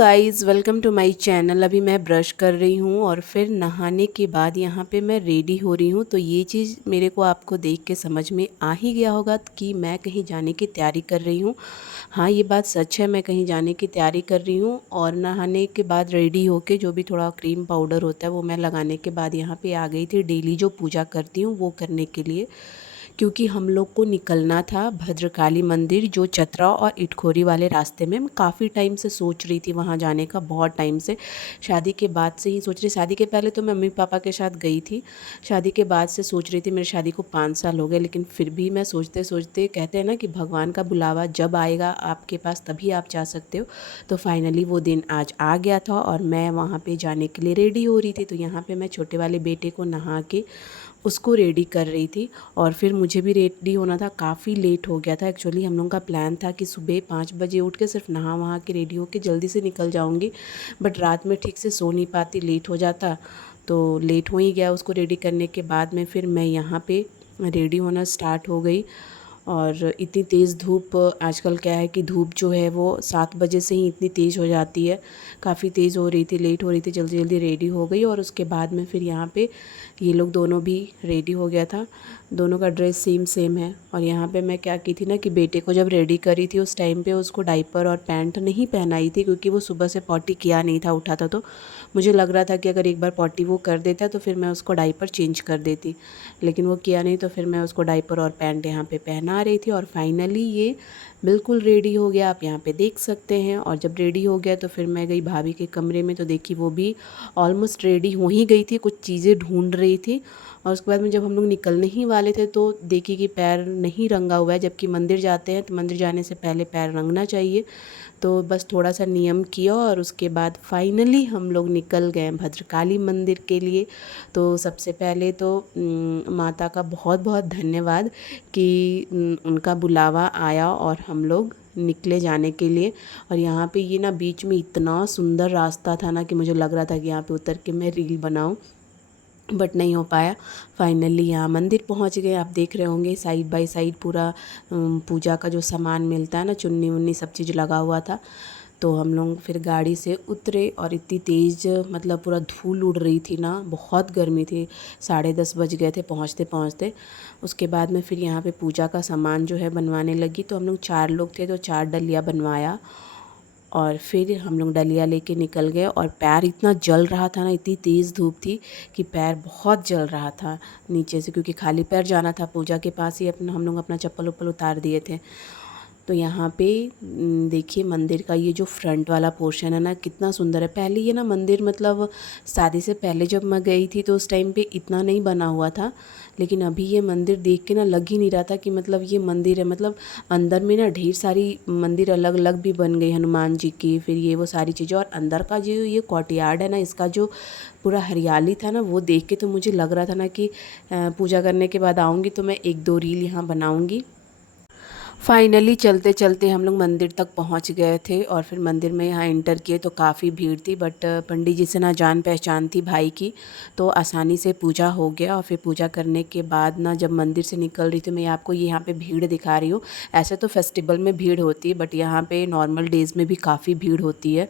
Guys, welcome to my channel. अभी मैं brush कर रही हूँ और फिर नहाने के बाद यहाँ पे मैं रेडी हो रही हूँ। तो ये चीज़ मेरे को आपको देख के समझ में आ ही गया होगा कि मैं कहीं जाने की तैयारी कर रही हूँ। हाँ, ये बात सच है, मैं कहीं जाने की तैयारी कर रही हूँ। और नहाने के बाद रेडी होके जो भी थोड़ा क्रीम पाउडर होता है वो मैं लगाने के बाद यहाँ पे आ गई थी डेली जो पूजा करती हूँ वो करने के लिए। क्योंकि हम लोग को निकलना था भद्रकाली मंदिर जो चतरा और इटखोरी वाले रास्ते में। मैं काफ़ी टाइम से सोच रही थी वहाँ जाने का, बहुत टाइम से। शादी के बाद से ही सोच रही, शादी के पहले तो मैं मम्मी पापा के साथ गई थी। शादी के बाद से सोच रही थी, मेरी शादी को 5 साल हो गए, लेकिन फिर भी मैं सोचते सोचते, कहते हैं ना कि भगवान का बुलावा जब आएगा आपके पास तभी आप जा सकते हो। तो फाइनली वो दिन आज आ गया था और मैं वहाँ पे जाने के लिए रेडी हो रही थी। तो यहाँ पे मैं छोटे वाले बेटे को नहा के उसको रेडी कर रही थी और फिर मुझे भी रेडी होना था। काफ़ी लेट हो गया था। एक्चुअली हम लोगों का प्लान था कि सुबह 5 बजे उठ के सिर्फ नहा वहा के रेडी होके जल्दी से निकल जाऊंगी, बट रात में ठीक से सो नहीं पाती, लेट हो जाता। तो लेट हो ही गया उसको रेडी करने के बाद में। फिर मैं यहाँ पे रेडी होना स्टार्ट हो गई। और इतनी तेज़ धूप, आजकल क्या है कि धूप जो है वो 7 बजे से ही इतनी तेज़ हो जाती है। काफ़ी तेज़ हो रही थी, लेट हो रही थी, जल्दी जल्दी रेडी हो गई। और उसके बाद में फिर यहाँ पे ये लोग दोनों भी रेडी हो गया था। दोनों का ड्रेस सेम सेम है। और यहाँ पे मैं क्या की थी ना कि बेटे को जब रेडी करी थी उस टाइम पे उसको डाइपर और पैंट नहीं पहनाई थी, क्योंकि वो सुबह से पॉटी किया नहीं था, उठा था। तो मुझे लग रहा था कि अगर एक बार पॉटी वो कर देता तो फिर मैं उसको डाइपर चेंज कर देती, लेकिन वो किया नहीं। तो फिर मैं उसको डाइपर और पैंट यहाँ पे पहना रही थी। और फाइनली ये बिल्कुल रेडी हो गया, आप यहाँ पे देख सकते हैं। और जब रेडी हो गया तो फिर मैं गई भाभी के कमरे में, तो देखी वो भी ऑलमोस्ट रेडी हो ही गई थी, कुछ चीज़ें ढूंढ रही थी। और उसके बाद में जब हम लोग निकलने ही वाले थे तो देखी कि पैर नहीं रंगा हुआ है, जबकि मंदिर जाते हैं तो मंदिर जाने से पहले पैर रंगना चाहिए। तो बस थोड़ा सा नियम किया और उसके बाद फाइनली हम लोग निकल गए भद्रकाली मंदिर के लिए। तो सबसे पहले तो माता का बहुत बहुत धन्यवाद कि उनका बुलावा आया और हम लोग निकले जाने के लिए। और यहाँ पे ये ना बीच में इतना सुंदर रास्ता था ना कि मुझे लग रहा था कि यहाँ पे उतर के मैं रील बनाऊँ, बट नहीं हो पाया। फाइनली यहाँ मंदिर पहुँच गए। आप देख रहे होंगे साइड बाय साइड पूरा पूजा का जो सामान मिलता है ना, चुन्नी मुन्नी सब चीज़ लगा हुआ था। तो हम लोग फिर गाड़ी से उतरे और इतनी तेज़, मतलब पूरा धूल उड़ रही थी ना, बहुत गर्मी थी। 10:30 बज गए थे पहुँचते पहुँचते। उसके बाद में फिर यहाँ पे पूजा का सामान जो है बनवाने लगी। तो हम लोग 4 लोग थे तो 4 डलिया बनवाया और फिर हम लोग डलिया लेके निकल गए। और पैर इतना जल रहा था ना, इतनी तेज़ धूप थी कि पैर बहुत जल रहा था नीचे से, क्योंकि खाली पैर जाना था पूजा के पास ही। अपना हम लोग अपना चप्पल उप्पल उतार दिए थे। तो यहाँ पे देखिए मंदिर का ये जो फ्रंट वाला पोर्शन है ना, कितना सुंदर है। पहले ये ना मंदिर, मतलब शादी से पहले जब मैं गई थी तो उस टाइम पे इतना नहीं बना हुआ था, लेकिन अभी ये मंदिर देख के ना लग ही नहीं रहा था कि मतलब ये मंदिर है। मतलब अंदर में ना ढेर सारी मंदिर अलग अलग भी बन गई, हनुमान जी की, फिर ये वो सारी चीज़ें। और अंदर का जो ये कोर्टयार्ड है ना, इसका जो पूरा हरियाली था ना, वो देख के तो मुझे लग रहा था ना कि पूजा करने के बाद आऊँगी तो मैं 1-2 रील यहाँ बनाऊँगी। फाइनली चलते चलते हम लोग मंदिर तक पहुंच गए थे। और फिर मंदिर में यहाँ इंटर किए तो काफ़ी भीड़ थी, बट पंडित जी से ना जान पहचान थी भाई की, तो आसानी से पूजा हो गया। और फिर पूजा करने के बाद ना जब मंदिर से निकल रही थी, मैं आपको यहाँ पे भीड़ दिखा रही हूँ। ऐसे तो फेस्टिवल में भीड़ होती है, बट यहाँ पे नॉर्मल डेज़ में भी काफ़ी भीड़ होती है।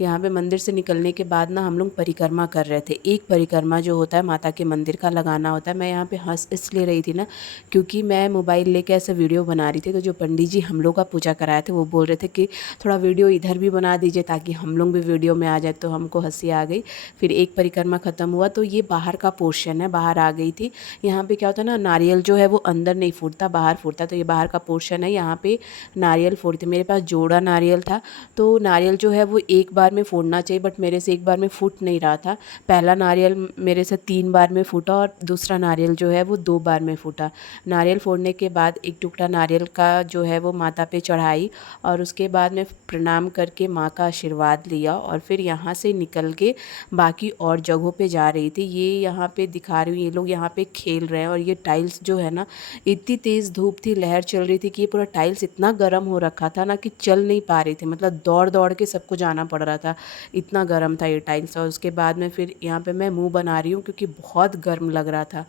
यहाँ पे मंदिर से निकलने के बाद ना हम लोग परिक्रमा कर रहे थे। एक परिक्रमा जो होता है माता के मंदिर का लगाना होता है। मैं यहाँ पे हंस इसलिए रही थी ना, क्योंकि मैं मोबाइल लेके ऐसे वीडियो बना रही थी। तो जो पंडित जी हम लोग का पूजा कराए थे वो बोल रहे थे कि थोड़ा वीडियो इधर भी बना दीजिए ताकि हम लोग भी वीडियो में आ जाए। तो हमको हंसी आ गई। फिर एक परिक्रमा ख़त्म हुआ तो ये बाहर का पोर्शन है, बाहर आ गई थी। यहाँ पे क्या होता है ना, नारियल जो है वो अंदर नहीं फूटता, बाहर फूटता। तो ये बाहर का पोर्शन है, यहाँ पे नारियल फोड़ते। मेरे पास जोड़ा नारियल था, तो नारियल जो है वो एक बार में फोड़ना चाहिए, बट मेरे से एक बार में फूट नहीं रहा था। पहला नारियल मेरे से 3 बार में फूटा और दूसरा नारियल जो है वो 2 बार में फूटा। नारियल फोड़ने के बाद एक टुकड़ा नारियल का जो है वो माता पे चढ़ाई और उसके बाद में प्रणाम करके माँ का आशीर्वाद लिया। और फिर यहाँ से निकल के बाकी और जगहों पे जा रही थी। ये यहाँ पे दिखा रही हूँ, ये लोग यहाँ पे खेल रहे हैं। और ये टाइल्स जो है ना, इतनी तेज़ धूप थी, लहर चल रही थी कि ये पूरा टाइल्स इतना गर्म हो रखा था ना कि चल नहीं पा रही थी। मतलब दौड़ दौड़ के सबको जाना पड़ रहा था, इतना गर्म था ये टाइल्स। और उसके बाद में फिर यहाँ पे मैं मुँह बना रही हूँ क्योंकि बहुत गर्म लग रहा था।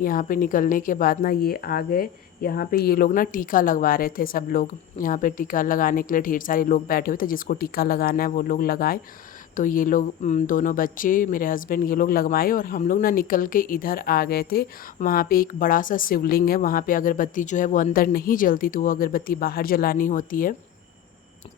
यहाँ पे निकलने के बाद ना ये आ गए यहाँ पे ये लोग ना टीका लगवा रहे थे सब लोग। यहाँ पे टीका लगाने के लिए ढेर सारे लोग बैठे हुए थे, जिसको टीका लगाना है वो लोग लगाए। तो ये लोग दोनों बच्चे, मेरे हस्बैंड, ये लोग लगवाए और हम लोग ना निकल के इधर आ गए थे। वहाँ पे एक बड़ा सा शिवलिंग है, वहाँ पे अगरबत्ती जो है वो अंदर नहीं जलती, तो वो अगरबत्ती बाहर जलानी होती है।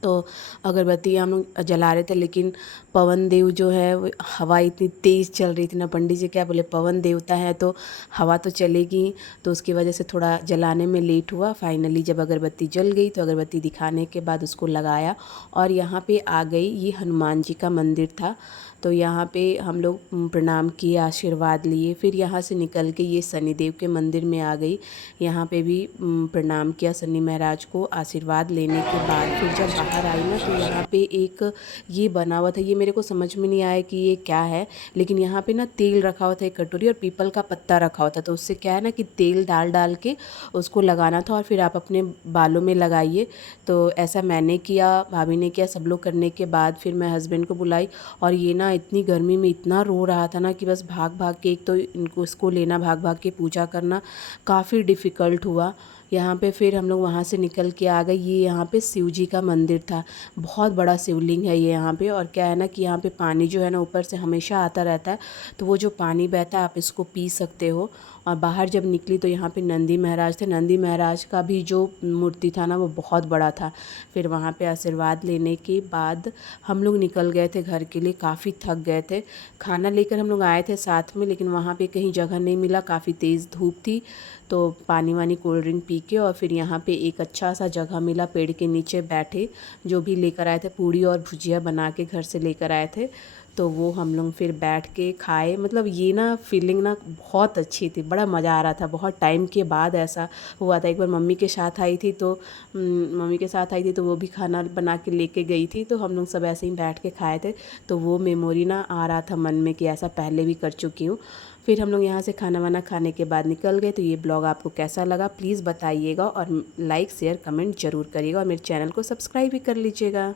तो अगरबत्ती हम लोग जला रहे थे, लेकिन पवन देव जो है वो, हवा इतनी तेज़ चल रही थी ना, पंडित जी क्या बोले, पवन देवता है तो हवा तो चलेगी। तो उसकी वजह से थोड़ा जलाने में लेट हुआ। फाइनली जब अगरबत्ती जल गई तो अगरबत्ती दिखाने के बाद उसको लगाया और यहाँ पे आ गई। ये हनुमान जी का मंदिर था, तो यहाँ पे हम लोग प्रणाम किए, आशीर्वाद लिए। फिर यहाँ से निकल के ये शनिदेव के मंदिर में आ गई। यहाँ पे भी प्रणाम किया शनि महाराज को। आशीर्वाद लेने के बाद फिर जब बाहर आई ना, तो यहाँ पे एक ये बना हुआ था, ये मेरे को समझ में नहीं आया कि ये क्या है, लेकिन यहाँ पे ना तेल रखा हुआ था, एक कटोरी, और पीपल का पत्ता रखा हुआ था। तो उससे क्या है ना कि तेल डाल डाल के उसको लगाना था और फिर आप अपने बालों में लगाइए। तो ऐसा मैंने किया, भाभी ने किया, सब लोग करने के बाद फिर मैं हस्बैंड को बुलाई। और ये ना इतनी गर्मी में इतना रो रहा था ना कि बस भाग भाग के, एक तो इनको इसको लेना, भाग भाग के पूजा करना काफ़ी डिफ़िकल्ट हुआ। यहाँ पे फिर हम लोग वहाँ से निकल के आ गए। ये यहाँ पे शिव जी का मंदिर था, बहुत बड़ा शिवलिंग है ये यहाँ पे। और क्या है ना कि यहाँ पे पानी जो है ना ऊपर से हमेशा आता रहता है, तो वो जो पानी बहता है आप इसको पी सकते हो। और बाहर जब निकली तो यहाँ पे नंदी महाराज थे। नंदी महाराज का भी जो मूर्ति था ना वो बहुत बड़ा था। फिर वहाँ पे आशीर्वाद लेने के बाद हम लोग निकल गए थे घर के लिए, काफ़ी थक गए थे। खाना लेकर हम लोग आए थे साथ में, लेकिन वहाँ पे कहीं जगह नहीं मिला, काफ़ी तेज़ धूप थी। तो पानी वानी कोल्ड ड्रिंक पी के और फिर यहाँ पे एक अच्छा सा जगह मिला, पेड़ के नीचे बैठे। जो भी लेकर आए थे, पूड़ी और भुजिया बना के घर से लेकर आए थे, तो वो हम लोग फिर बैठ के खाए। मतलब ये ना फीलिंग ना बहुत अच्छी थी, बड़ा मज़ा आ रहा था। बहुत टाइम के बाद ऐसा हुआ था। एक बार मम्मी के साथ आई थी, तो वो भी खाना बना के लेके गई थी, तो हम लोग सब ऐसे ही बैठ के खाए थे। तो वो मेमोरी ना आ रहा था मन में कि ऐसा पहले भी कर चुकी हूँ। फिर हम लोग यहाँ से खाना वाना खाने के बाद निकल गए। तो ये ब्लॉग आपको कैसा लगा प्लीज़ बताइएगा, और लाइक शेयर कमेंट ज़रूर करिएगा, और मेरे चैनल को सब्सक्राइब भी कर लीजिएगा।